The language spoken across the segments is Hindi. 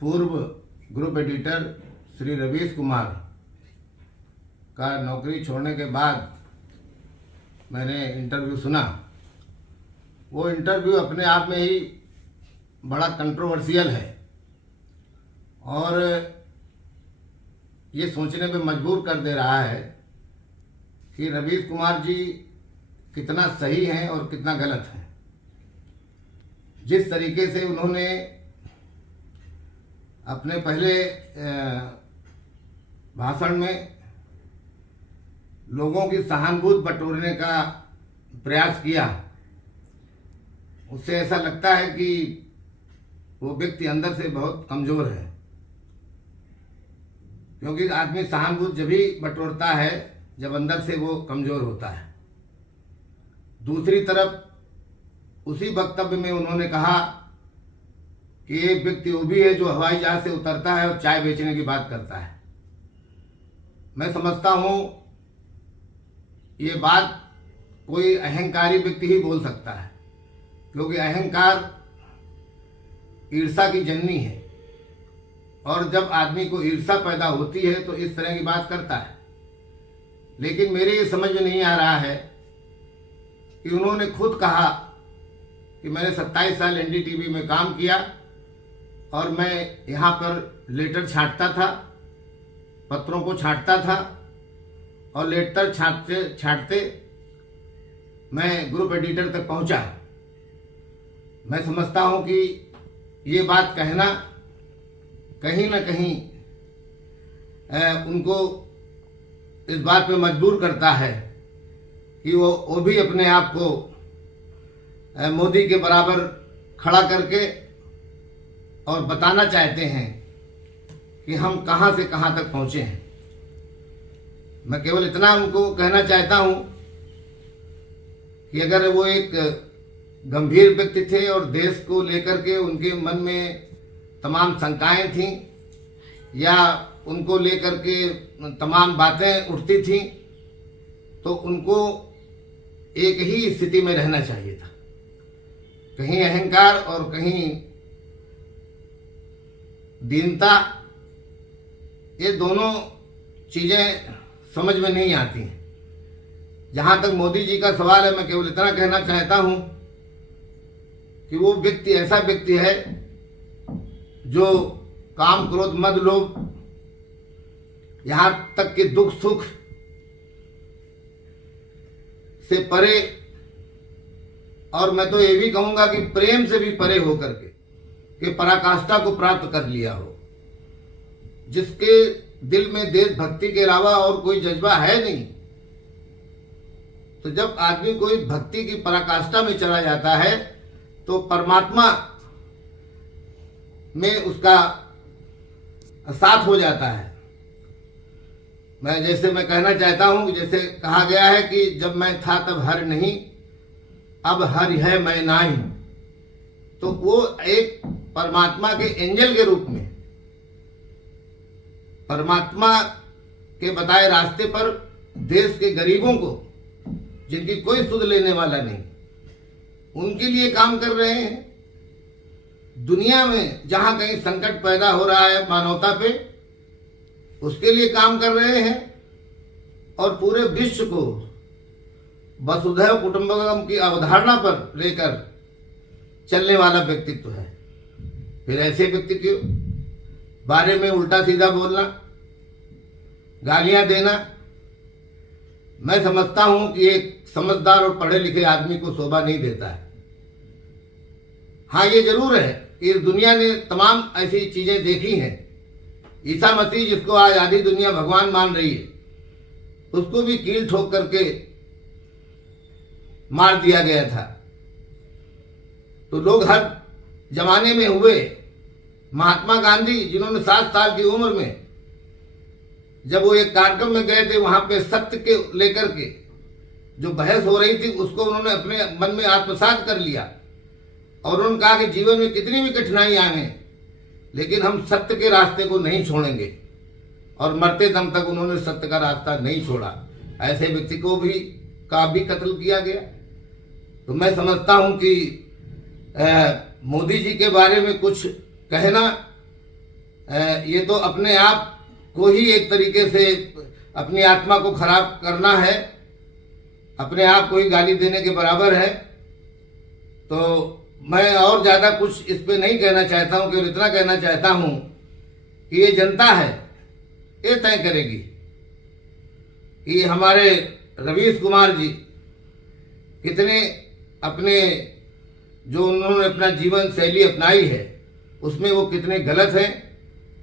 पूर्व ग्रुप एडिटर श्री रवीश कुमार का नौकरी छोड़ने के बाद मैंने इंटरव्यू सुना। वो इंटरव्यू अपने आप में ही बड़ा कंट्रोवर्शियल है और ये सोचने पे मजबूर कर दे रहा है कि रवीश कुमार जी कितना सही हैं और कितना गलत हैं। जिस तरीके से उन्होंने अपने पहले भाषण में लोगों की सहानुभूति बटोरने का प्रयास किया, उससे ऐसा लगता है कि वो व्यक्ति अंदर से बहुत कमज़ोर है, क्योंकि आदमी सहानुभूति जब भी बटोरता है जब अंदर से वो कमज़ोर होता है। दूसरी तरफ उसी वक्तव्य में उन्होंने कहा कि एक व्यक्ति वो भी है जो हवाई जहाज से उतरता है और चाय बेचने की बात करता है। मैं समझता हूँ ये बात कोई अहंकारी व्यक्ति ही बोल सकता है, क्योंकि अहंकार ईर्ष्या की जननी है और जब आदमी को ईर्ष्या पैदा होती है तो इस तरह की बात करता है। लेकिन मेरे ये समझ में नहीं आ रहा है कि उन्होंने खुद कहा कि मैंने 27 साल एनडीटीवी में काम किया और मैं यहाँ पर लेटर छांटता था, पत्रों को छांटता था और लेटर छांटते छांटते मैं ग्रुप एडिटर तक पहुँचा। मैं समझता हूँ कि ये बात कहना कहीं न कहीं उनको इस बात पे मजबूर करता है कि वो भी अपने आप को मोदी के बराबर खड़ा करके और बताना चाहते हैं कि हम कहां से कहां तक पहुंचे हैं। मैं केवल इतना उनको कहना चाहता हूं कि अगर वो एक गंभीर व्यक्ति थे और देश को लेकर के उनके मन में तमाम शंकाएं थीं या उनको लेकर के तमाम बातें उठती थीं, तो उनको एक ही स्थिति में रहना चाहिए था, कहीं अहंकार और कहीं दीनता। ये दोनों चीजें समझ में नहीं आती हैं। जहां तक मोदी जी का सवाल है, मैं केवल इतना कहना चाहता हूं कि वो व्यक्ति ऐसा व्यक्ति है जो काम क्रोध मद लोभ यहां तक कि दुख सुख से परे, और मैं तो ये भी कहूंगा कि प्रेम से भी परे होकर के पराकाष्ठा को प्राप्त कर लिया हो, जिसके दिल में देशभक्ति के अलावा और कोई जज्बा है नहीं। तो जब आदमी कोई भक्ति की पराकाष्ठा में चला जाता है तो परमात्मा में उसका साथ हो जाता है। मैं कहना चाहता हूं, जैसे कहा गया है कि जब मैं था तब हर नहीं, अब हर है मैं नाही। तो वो एक परमात्मा के एंजल के रूप में परमात्मा के बताए रास्ते पर देश के गरीबों को, जिनकी कोई सुध लेने वाला नहीं, उनके लिए काम कर रहे हैं। दुनिया में जहां कहीं संकट पैदा हो रहा है मानवता पे, उसके लिए काम कर रहे हैं और पूरे विश्व को वसुधैव कुटुंबकम की अवधारणा पर लेकर चलने वाला व्यक्तित्व है। फिर ऐसे व्यक्ति के बारे में उल्टा सीधा बोलना, गालियां देना, मैं समझता हूं कि एक समझदार और पढ़े लिखे आदमी को शोभा नहीं देता है। हाँ, ये जरूर है कि इस दुनिया ने तमाम ऐसी चीजें देखी हैं। ईसा मसीह, जिसको आज आधी दुनिया भगवान मान रही है, उसको भी कील ठोक करके मार दिया गया था। तो लोग हर जमाने में हुए। महात्मा गांधी, जिन्होंने 7 साल की उम्र में जब वो एक कार्यक्रम में गए थे, वहां पे सत्य के लेकर के जो बहस हो रही थी उसको उन्होंने अपने मन में आत्मसात कर लिया और उन्होंने कहा कि जीवन में कितनी भी कठिनाइयां आए लेकिन हम सत्य के रास्ते को नहीं छोड़ेंगे, और मरते दम तक उन्होंने सत्य का रास्ता नहीं छोड़ा। ऐसे व्यक्ति को भी कत्ल किया गया। तो मैं समझता हूं कि मोदी जी के बारे में कुछ कहना ये तो अपने आप को ही एक तरीके से अपनी आत्मा को खराब करना है, अपने आप को ही गाली देने के बराबर है। तो मैं और ज़्यादा कुछ इस पे नहीं कहना चाहता हूँ, केवल इतना कहना चाहता हूँ कि ये जनता है, ये तय करेगी कि हमारे रवीश कुमार जी कितने अपने जो उन्होंने अपना जीवन शैली अपनाई है उसमें वो कितने गलत हैं,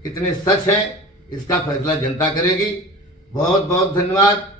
कितने सच हैं, इसका फैसला जनता करेगी। बहुत बहुत धन्यवाद।